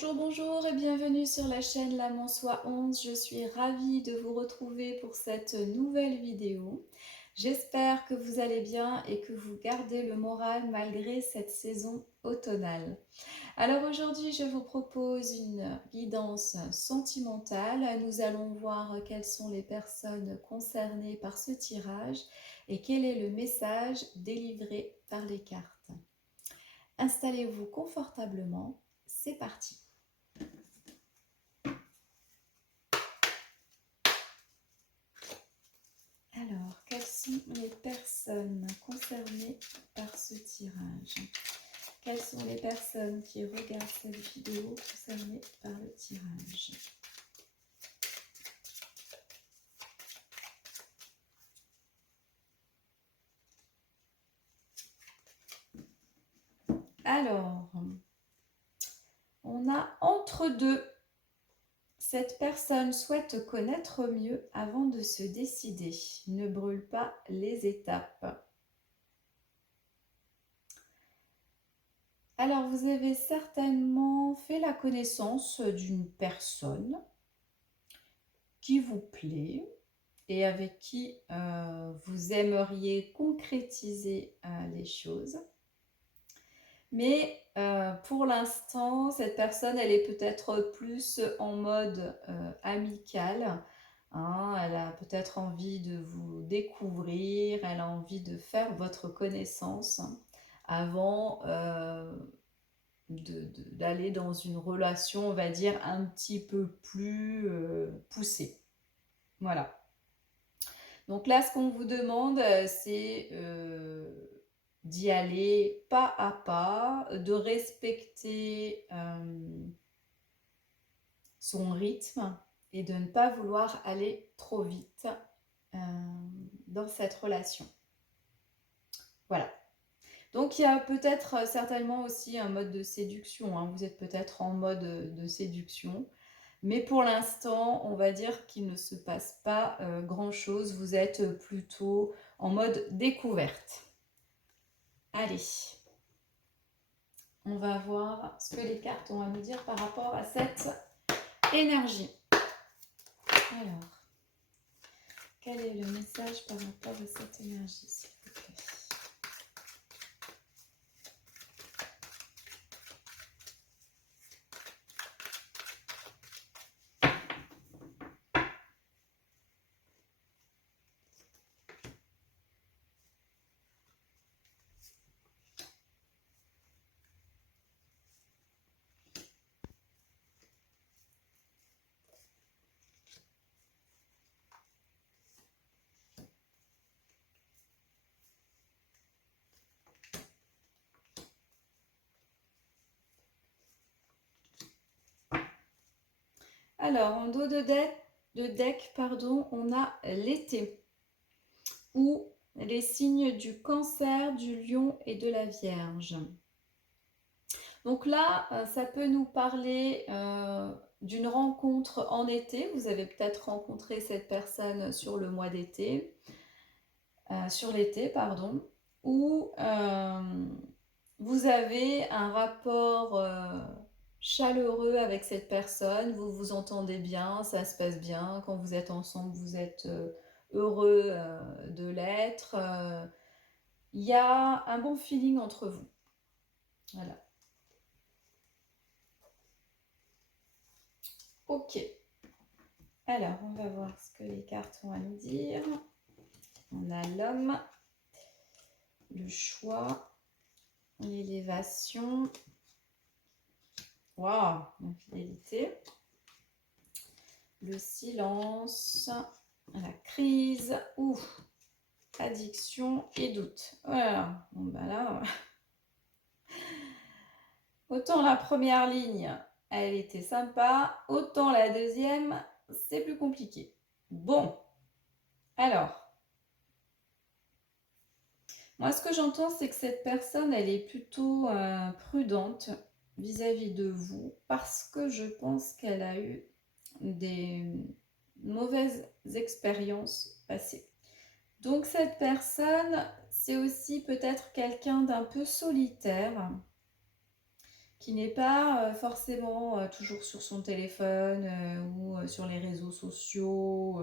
Bonjour, bonjour et bienvenue sur la chaîne L'Âme en Soi 11. Je suis ravie de vous retrouver pour cette nouvelle vidéo. J'espère que vous allez bien et que vous gardez le moral malgré cette saison automnale. Alors aujourd'hui, je vous propose une guidance sentimentale. Nous allons voir quelles sont les personnes concernées par ce tirage et quel est le message délivré par les cartes. Installez-vous confortablement, c'est parti. Alors, quelles sont les personnes concernées par ce tirage? Quelles sont les personnes qui regardent cette vidéo concernées par le tirage? Alors, on a entre deux. Cette personne souhaite connaître mieux avant de se décider. Ne brûle pas les étapes. Alors, vous avez certainement fait la connaissance d'une personne qui vous plaît et avec qui vous aimeriez concrétiser les choses. Mais pour l'instant, cette personne, elle est peut-être plus en mode amical. Hein, elle a peut-être envie de vous découvrir, elle a envie de faire votre connaissance avant d'aller dans une relation, on va dire, un petit peu plus poussée. Voilà. Donc là, ce qu'on vous demande, c'est d'y aller pas à pas, de respecter son rythme et de ne pas vouloir aller trop vite dans cette relation. Voilà. Donc il y a peut-être certainement aussi un mode de séduction. Hein. Vous êtes peut-être en mode de séduction. Mais pour l'instant, on va dire qu'il ne se passe pas grand-chose. Vous êtes plutôt en mode découverte. Allez, on va voir ce que les cartes ont à nous dire par rapport à cette énergie. Alors, quel est le message par rapport à cette énergie, s'il vous plaît? Alors, en dos de deck, on a l'été ou les signes du Cancer, du Lion et de la Vierge. Donc là, ça peut nous parler d'une rencontre en été. Vous avez peut-être rencontré cette personne sur le mois d'été, sur l'été, pardon, ou vous avez un rapport chaleureux avec cette personne, vous vous entendez bien, ça se passe bien, quand vous êtes ensemble, vous êtes heureux de l'être. Il y a un bon feeling entre vous. Voilà. Ok. Alors, on va voir ce que les cartes ont à nous dire. On a l'homme, le choix, l'élévation, waouh, l'infidélité, le silence, la crise, ouf, addiction et doute. Voilà, bon bah là, autant la première ligne, elle était sympa, autant la deuxième, c'est plus compliqué. Bon, alors, moi ce que j'entends, c'est que cette personne, elle est plutôt prudente vis-à-vis de vous parce que je pense qu'elle a eu des mauvaises expériences passées. Donc cette personne, c'est aussi peut-être quelqu'un d'un peu solitaire qui n'est pas forcément toujours sur son téléphone ou sur les réseaux sociaux.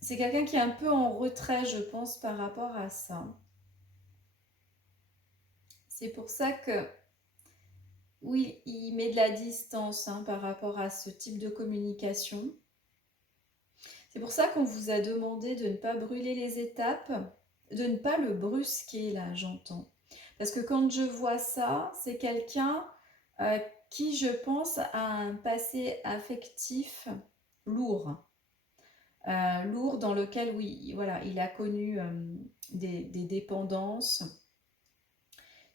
C'est quelqu'un qui est un peu en retrait, je pense, par rapport à ça. C'est pour ça que, oui, il met de la distance par rapport à ce type de communication. C'est pour ça qu'on vous a demandé de ne pas brûler les étapes, de ne pas le brusquer, là, j'entends. Parce que quand je vois ça, c'est quelqu'un qui, je pense, a un passé affectif lourd. Lourd dans lequel, oui, voilà, il a connu des dépendances.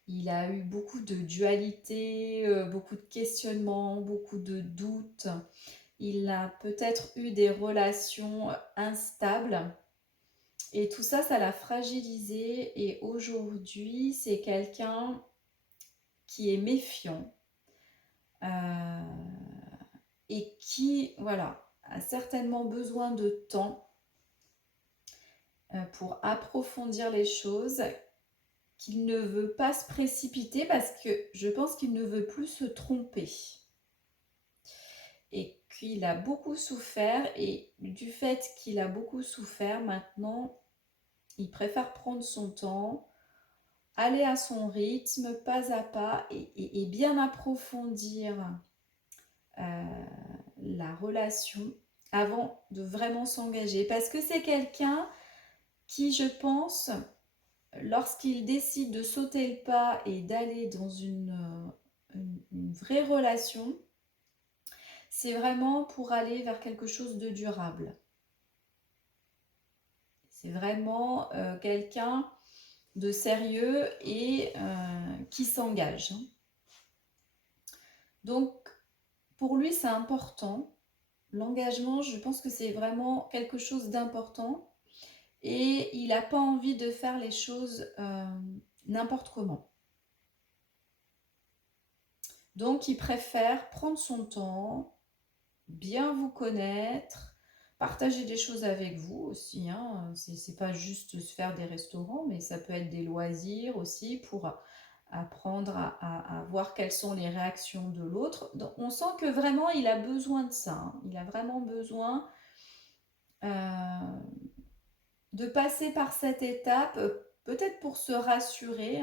Il a eu beaucoup de dualité, beaucoup de questionnements, beaucoup de doutes. Il a peut-être eu des relations instables. Et tout ça, ça l'a fragilisé. Et aujourd'hui, c'est quelqu'un qui est méfiant et qui, voilà, a certainement besoin de temps pour approfondir les choses, qu'il ne veut pas se précipiter parce que je pense qu'il ne veut plus se tromper. Et qu'il a beaucoup souffert, et du fait qu'il a beaucoup souffert, maintenant, il préfère prendre son temps, aller à son rythme, pas à pas, et bien approfondir la relation avant de vraiment s'engager. Parce que c'est quelqu'un qui, je pense, lorsqu'il décide de sauter le pas et d'aller dans une vraie relation, c'est vraiment pour aller vers quelque chose de durable. C'est vraiment quelqu'un de sérieux et qui s'engage. Donc, pour lui, c'est important. L'engagement, je pense que c'est vraiment quelque chose d'important. Et il n'a pas envie de faire les choses n'importe comment. Donc, il préfère prendre son temps, bien vous connaître, partager des choses avec vous aussi. C'est pas juste se faire des restaurants, mais ça peut être des loisirs aussi pour apprendre à voir quelles sont les réactions de l'autre. Donc, on sent que vraiment, il a besoin de ça. Il a vraiment besoin de passer par cette étape, peut-être pour se rassurer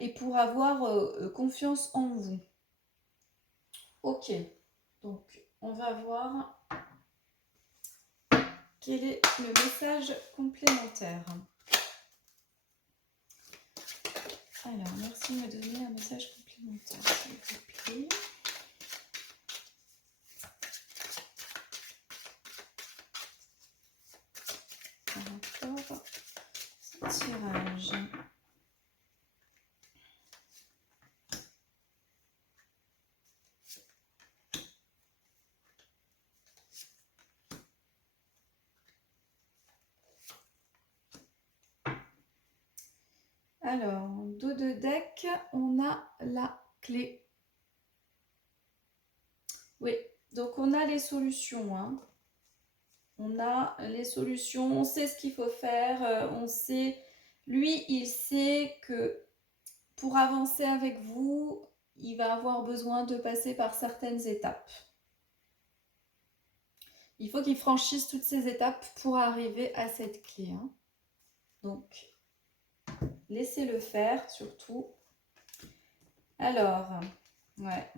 et pour avoir confiance en vous. Ok, donc on va voir quel est le message complémentaire. Alors, merci de me donner un message complémentaire, s'il vous plaît. Par rapport au tirage. Alors, dos de deck, on a la clé. Oui, donc on a les solutions. On a les solutions, on sait ce qu'il faut faire, on sait... Lui, il sait que pour avancer avec vous, il va avoir besoin de passer par certaines étapes. Il faut qu'il franchisse toutes ces étapes pour arriver à cette clé. Donc, laissez-le faire, surtout. Alors, ouais.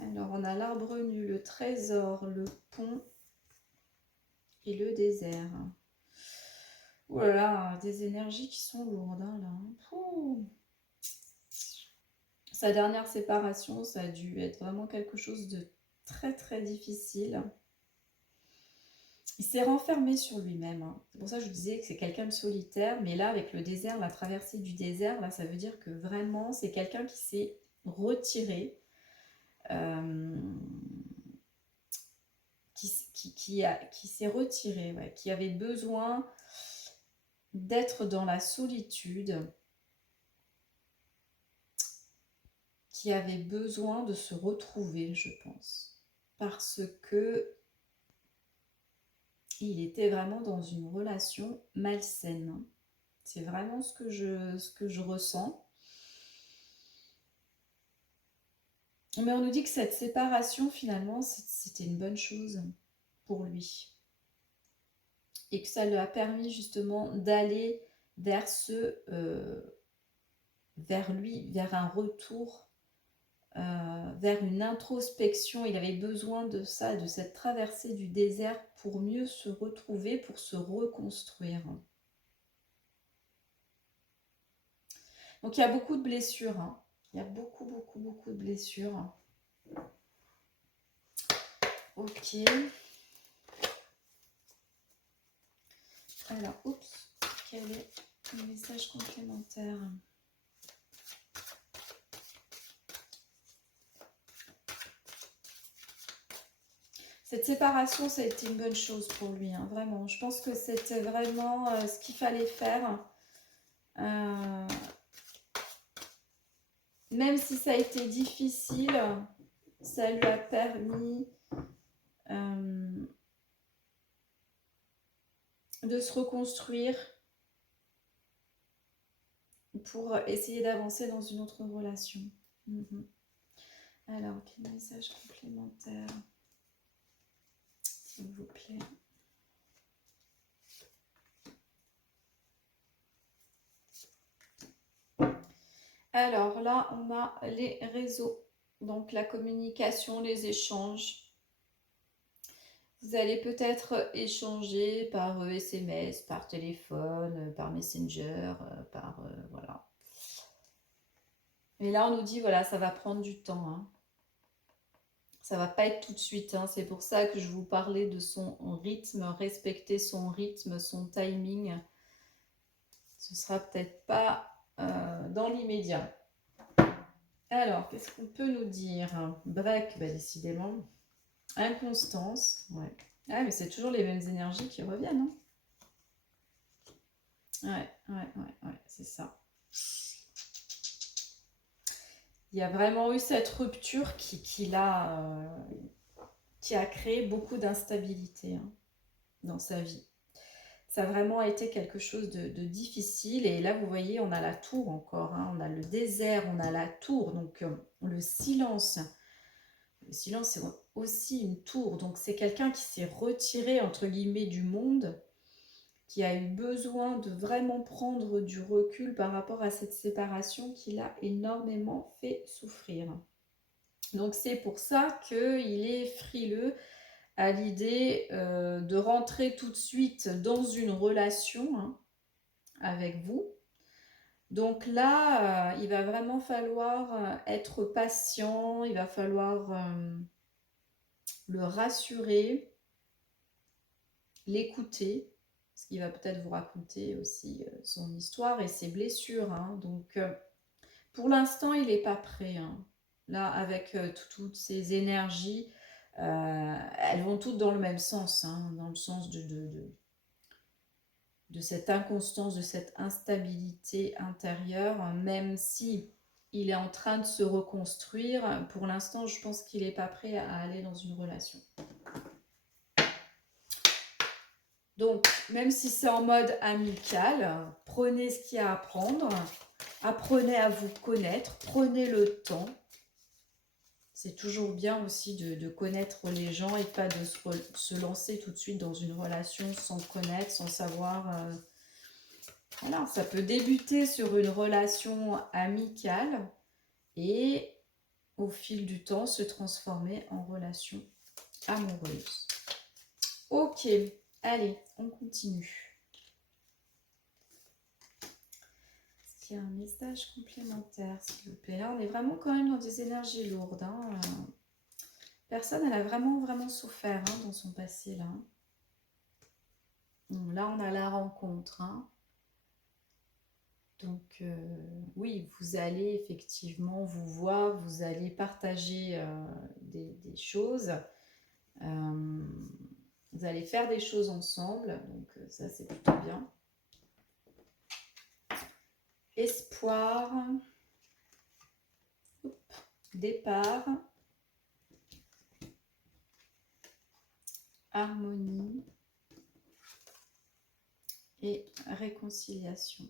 Alors, on a l'arbre nu, le trésor, le pont et le désert. Oh là là, des énergies qui sont lourdes, là. Ouh. Sa dernière séparation, ça a dû être vraiment quelque chose de très très difficile. Il s'est renfermé sur lui-même. C'est pour ça que je disais que c'est quelqu'un de solitaire. Mais là, avec le désert, la traversée du désert, là, ça veut dire que vraiment, c'est quelqu'un qui s'est retiré. Qui s'est retiré, qui avait besoin d'être dans la solitude, qui avait besoin de se retrouver, je pense. Parce que il était vraiment dans une relation malsaine. C'est vraiment ce que je ressens. Mais on nous dit que cette séparation, finalement, c'était une bonne chose pour lui. Et que ça lui a permis justement d'aller vers vers lui, vers un retour, vers une introspection. Il avait besoin de ça, de cette traversée du désert pour mieux se retrouver, pour se reconstruire. Donc il y a beaucoup de blessures. Hein. Il y a beaucoup, beaucoup, beaucoup de blessures. Ok. Alors, oups, quel est le message complémentaire? Cette séparation, ça a été une bonne chose pour lui, hein, vraiment. Je pense que c'était vraiment ce qu'il fallait faire. Même si ça a été difficile, ça lui a permis de se reconstruire pour essayer d'avancer dans une autre relation. Alors, quel message complémentaire, s'il vous plaît? Alors là, on a les réseaux, donc la communication, les échanges. Vous allez peut-être échanger par SMS, par téléphone, par Messenger, voilà. Mais là, on nous dit, voilà, ça va prendre du temps. Hein. Ça va pas être tout de suite. Hein. C'est pour ça que je vous parlais de son rythme, respecter son rythme, son timing. Ce sera peut-être pas dans l'immédiat. Alors, qu'est-ce qu'on peut nous dire? Break, bah, décidément. Inconstance, ouais. Ah, mais c'est toujours les mêmes énergies qui reviennent, hein. Ouais, c'est ça. Il y a vraiment eu cette rupture qui a créé beaucoup d'instabilité hein, dans sa vie. Ça a vraiment été quelque chose de difficile. Et là, vous voyez, on a la tour encore. Hein, on a le désert, on a la tour. Donc, le silence. Le silence, c'est aussi une tour. Donc, c'est quelqu'un qui s'est retiré, entre guillemets, du monde, qui a eu besoin de vraiment prendre du recul par rapport à cette séparation qui l'a énormément fait souffrir. Donc, c'est pour ça qu'il est frileux à l'idée de rentrer tout de suite dans une relation hein, avec vous. Donc là, il va vraiment falloir être patient, il va falloir le rassurer, l'écouter, parce qu'il va peut-être vous raconter aussi son histoire et ses blessures. Hein. Donc pour l'instant, il n'est pas prêt. Hein. Là, avec toutes ces énergies, elles vont toutes dans le même sens, hein, dans le sens de cette inconstance, de cette instabilité intérieure, même si il est en train de se reconstruire. Pour l'instant, je pense qu'il n'est pas prêt à aller dans une relation. Donc, même si c'est en mode amical, prenez ce qu'il y a à apprendre, apprenez à vous connaître, prenez le temps. C'est toujours bien aussi de connaître les gens et pas de se lancer tout de suite dans une relation sans connaître, sans savoir. Voilà, ça peut débuter sur une relation amicale et au fil du temps se transformer en relation amoureuse. Ok, allez, on continue. Est-ce qu'il y a un message complémentaire, s'il vous plaît? Là, on est vraiment quand même dans des énergies lourdes. Hein. Personne, elle a vraiment souffert hein, dans son passé. Là, là on a la rencontre. Hein. Donc, oui, vous allez effectivement vous voir, vous allez partager des choses. Vous allez faire des choses ensemble. Donc, ça, c'est plutôt bien. Espoir. Hop. Départ. Harmonie. et réconciliation.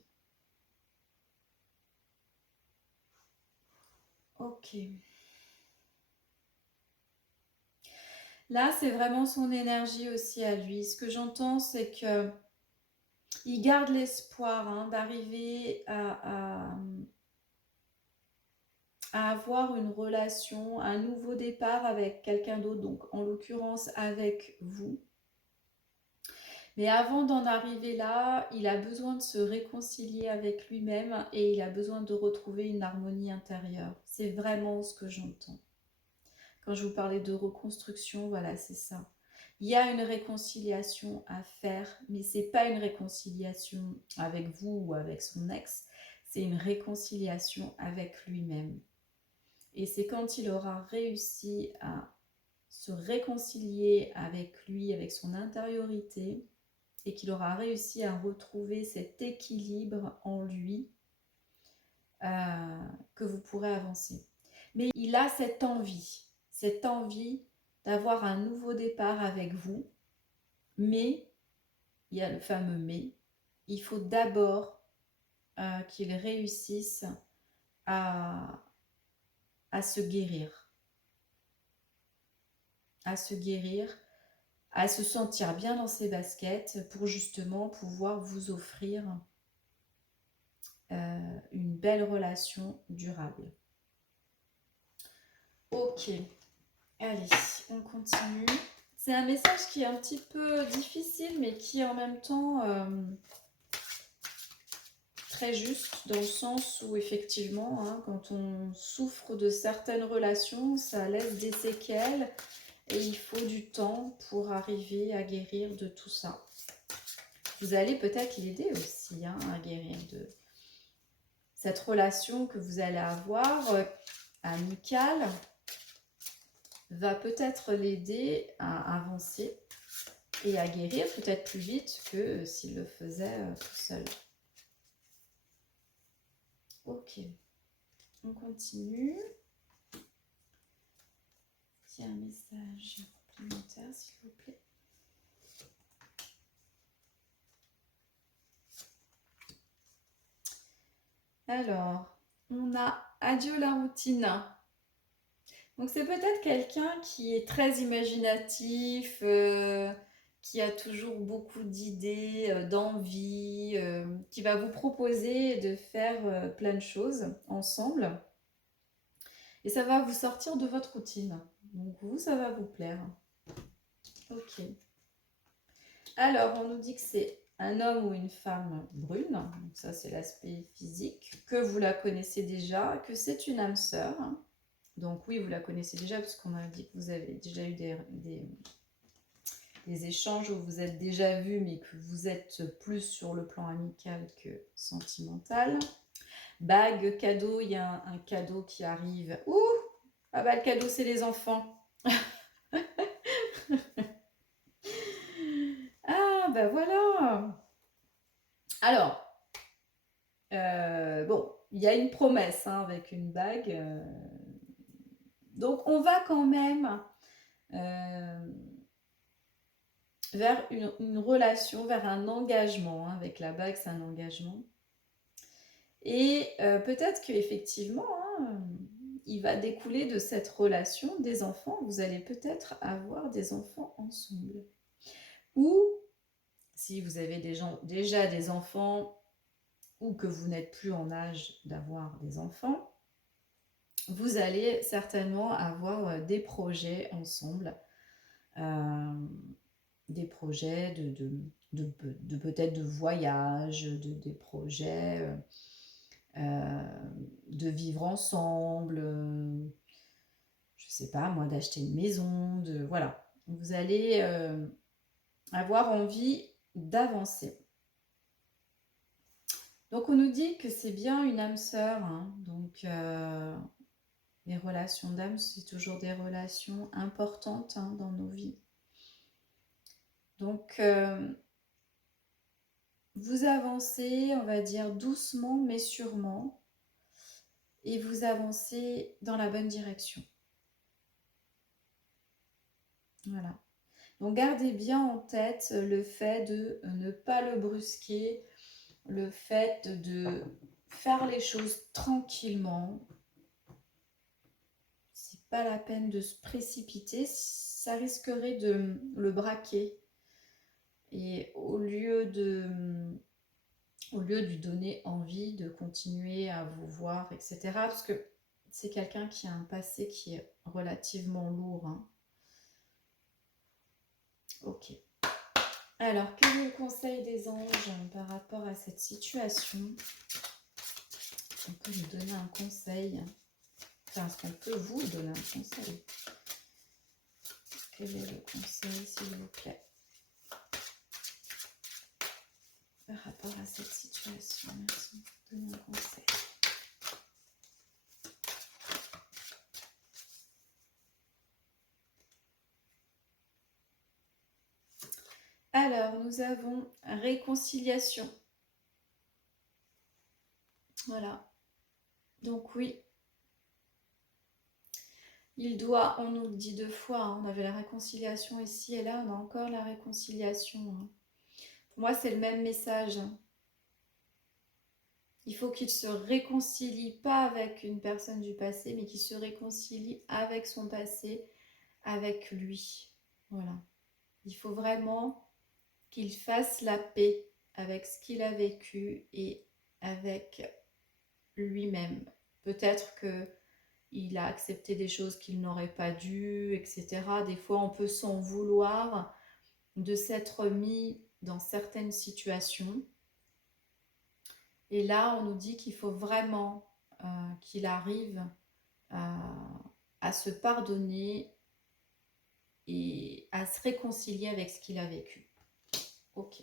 Ok. Là, c'est vraiment son énergie aussi à lui. Ce que j'entends, c'est que il garde l'espoir hein, d'arriver à avoir une relation, un nouveau départ avec quelqu'un d'autre, donc en l'occurrence avec vous. Mais avant d'en arriver là, il a besoin de se réconcilier avec lui-même et il a besoin de retrouver une harmonie intérieure. C'est vraiment ce que j'entends. Quand je vous parlais de reconstruction, voilà, c'est ça. Il y a une réconciliation à faire, mais ce n'est pas une réconciliation avec vous ou avec son ex, c'est une réconciliation avec lui-même. Et c'est quand il aura réussi à se réconcilier avec lui, avec son intériorité, et qu'il aura réussi à retrouver cet équilibre en lui, que vous pourrez avancer. Mais il a cette envie d'avoir un nouveau départ avec vous, mais, il y a le fameux mais, il faut d'abord qu'il réussisse à se guérir, à se sentir bien dans ses baskets pour justement pouvoir vous offrir une belle relation durable. Ok, allez, on continue. C'est un message qui est un petit peu difficile, mais qui est en même temps très juste, dans le sens où effectivement, hein, quand on souffre de certaines relations, ça laisse des séquelles et il faut du temps pour arriver à guérir de tout ça. Vous allez peut-être l'aider aussi hein, à guérir de cette relation que vous allez avoir amicale, va peut-être l'aider à avancer et à guérir peut-être plus vite que s'il le faisait tout seul. Ok, on continue. Il y a un message complémentaire, s'il vous plaît. Alors, on a adieu la routine. Donc c'est peut-être quelqu'un qui est très imaginatif, qui a toujours beaucoup d'idées, d'envies, qui va vous proposer de faire plein de choses ensemble. Et ça va vous sortir de votre routine. Donc vous, ça va vous plaire. Ok. Alors, on nous dit que c'est un homme ou une femme brune. Donc ça, c'est l'aspect physique. Que vous la connaissez déjà, que c'est une âme sœur. Donc oui, vous la connaissez déjà, puisqu'on a dit que vous avez déjà eu des échanges où vous êtes déjà vus, mais que vous êtes plus sur le plan amical que sentimental. Bague, cadeau, il y a un cadeau qui arrive. Ouh! Ah bah le cadeau, c'est les enfants. Ah bah voilà. Alors, bon, il y a une promesse hein, avec une bague. Donc on va quand même vers une relation, vers un engagement. Hein, avec la bague, c'est un engagement. Et peut-être qu'effectivement, hein, il va découler de cette relation des enfants. Vous allez peut-être avoir des enfants ensemble. Ou, si vous avez déjà des enfants ou que vous n'êtes plus en âge d'avoir des enfants, vous allez certainement avoir des projets ensemble. Des projets de peut-être de voyage, des projets de vivre ensemble, je sais pas moi, d'acheter une maison, voilà. Vous allez avoir envie d'avancer. Donc on nous dit que c'est bien une âme sœur, hein, donc les relations d'âme, c'est toujours des relations importantes hein, dans nos vies. Donc vous avancez, on va dire doucement mais sûrement, et vous avancez dans la bonne direction. Voilà. Donc gardez bien en tête le fait de ne pas le brusquer, le fait de faire les choses tranquillement. C'est pas la peine de se précipiter, ça risquerait de le braquer. Et au lieu de lui donner envie de continuer à vous voir, etc. Parce que c'est quelqu'un qui a un passé qui est relativement lourd. Hein. Ok. Alors, quel est le conseil des anges par rapport à cette situation? On peut nous donner un conseil. Enfin, est-ce qu'on peut vous donner un conseil? Quel est le conseil, s'il vous plaît, par rapport à cette situation? Merci de donner un conseil. Alors, nous avons réconciliation. Voilà. Donc oui, il doit, on nous le dit 2 fois, hein, on avait la réconciliation ici et là, on a encore la réconciliation. Hein. Pour moi, c'est le même message. Hein. Il faut qu'il se réconcilie pas avec une personne du passé, mais qu'il se réconcilie avec son passé, avec lui. Voilà. Il faut vraiment qu'il fasse la paix avec ce qu'il a vécu et avec lui-même. Peut-être que il a accepté des choses qu'il n'aurait pas dû, etc. Des fois, on peut s'en vouloir de s'être mis dans certaines situations. Et là, on nous dit qu'il faut vraiment qu'il arrive à se pardonner et à se réconcilier avec ce qu'il a vécu. Ok.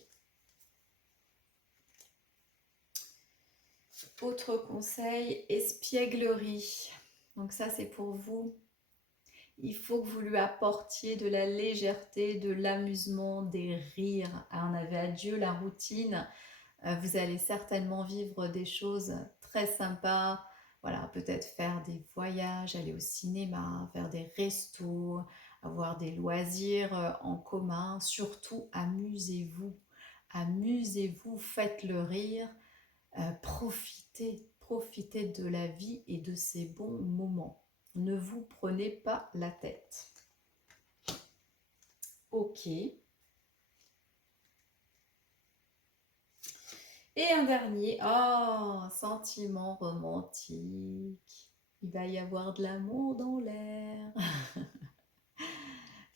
Autre conseil, espièglerie. Donc ça, c'est pour vous. Il faut que vous lui apportiez de la légèreté, de l'amusement, des rires. On avait adieu la routine. Vous allez certainement vivre des choses très sympas. Voilà, peut-être faire des voyages, aller au cinéma, faire des restos, avoir des loisirs en commun. Surtout, amusez-vous. Amusez-vous, faites le rire. Profitez de la vie et de ces bons moments. Ne vous prenez pas la tête. Ok. Et un dernier. Oh, sentiment romantique. Il va y avoir de l'amour dans l'air.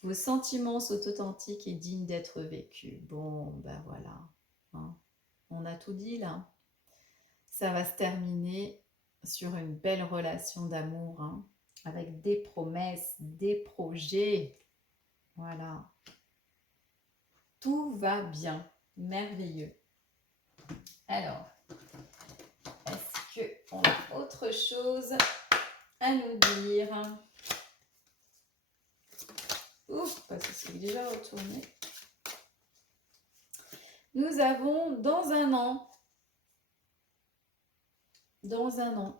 Vos sentiments sont authentiques et dignes d'être vécus. Bon, ben voilà. Hein. On a tout dit là. Ça va se terminer sur une belle relation d'amour. Hein. Avec des promesses, des projets. Voilà. Tout va bien. Merveilleux. Alors, est-ce qu'on a autre chose à nous dire? Ouf, parce que c'est déjà retourné. Nous avons dans un an. Dans un an.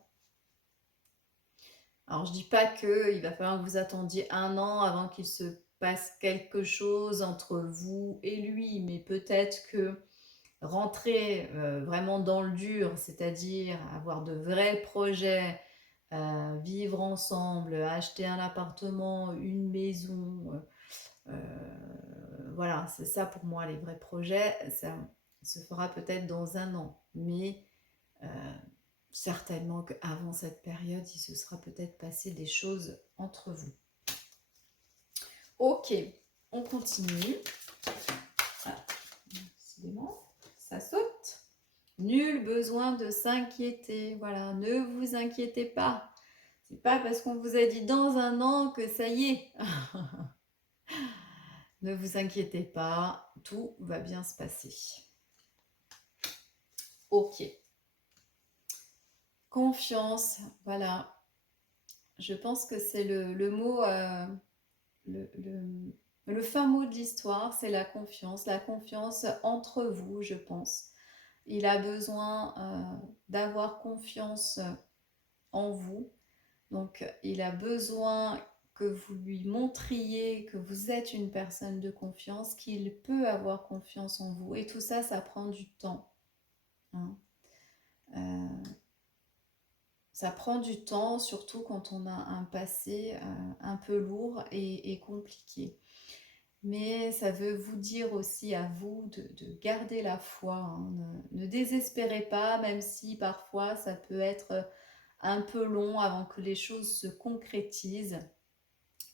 Alors, je ne dis pas qu'il va falloir que vous attendiez un an avant qu'il se passe quelque chose entre vous et lui, mais peut-être que rentrer vraiment dans le dur, c'est-à-dire avoir de vrais projets, vivre ensemble, acheter un appartement, une maison, voilà, c'est ça pour moi les vrais projets, ça se fera peut-être dans un an, mais certainement qu'avant cette période, il se sera peut-être passé des choses entre vous. Ok, on continue. Ah, décidément, ça saute. Nul besoin de s'inquiéter. Voilà, ne vous inquiétez pas. C'est pas parce qu'on vous a dit dans un an que ça y est. Ne vous inquiétez pas, tout va bien se passer. Ok. Confiance, voilà. Je pense que c'est le mot, le fin mot de l'histoire, c'est la confiance entre vous, je pense. Il a besoin d'avoir confiance en vous. Donc, il a besoin que vous lui montriez que vous êtes une personne de confiance, qu'il peut avoir confiance en vous. Et tout ça, ça prend du temps. Hein. Ça prend du temps, surtout quand on a un passé un peu lourd et compliqué. Mais ça veut vous dire aussi à vous de garder la foi. Hein. Ne désespérez pas, même si parfois ça peut être un peu long avant que les choses se concrétisent.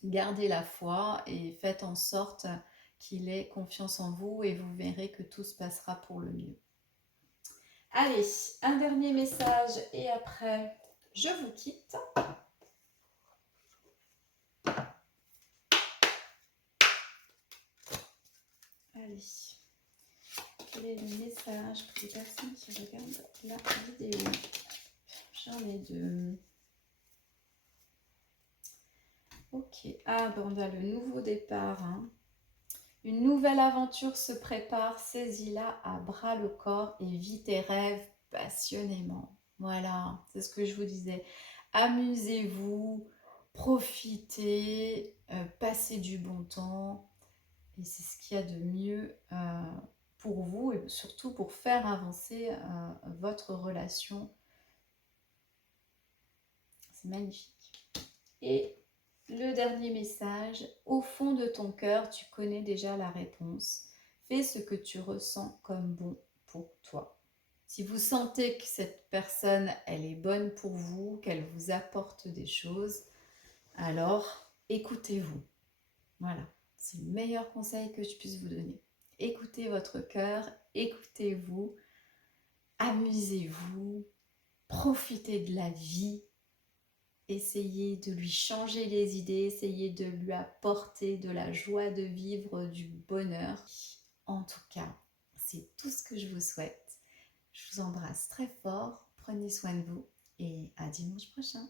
Gardez la foi et faites en sorte qu'il ait confiance en vous et vous verrez que tout se passera pour le mieux. Allez, un dernier message et après, je vous quitte. Allez, quel est le message pour les personnes qui regardent la vidéo? J'en ai deux. Ok, ah ben on a le nouveau départ. Hein. Une nouvelle aventure se prépare, saisis-la à bras le corps et vis tes rêves passionnément. Voilà, c'est ce que je vous disais. Amusez-vous, profitez, passez du bon temps. Et c'est ce qu'il y a de mieux pour vous et surtout pour faire avancer votre relation. C'est magnifique. Et le dernier message, au fond de ton cœur, tu connais déjà la réponse. Fais ce que tu ressens comme bon pour toi. Si vous sentez que cette personne, elle est bonne pour vous, qu'elle vous apporte des choses, alors écoutez-vous. Voilà, c'est le meilleur conseil que je puisse vous donner. Écoutez votre cœur, écoutez-vous, amusez-vous, profitez de la vie. Essayez de lui changer les idées, essayez de lui apporter de la joie de vivre, du bonheur. En tout cas, c'est tout ce que je vous souhaite. Je vous embrasse très fort, prenez soin de vous et à dimanche prochain.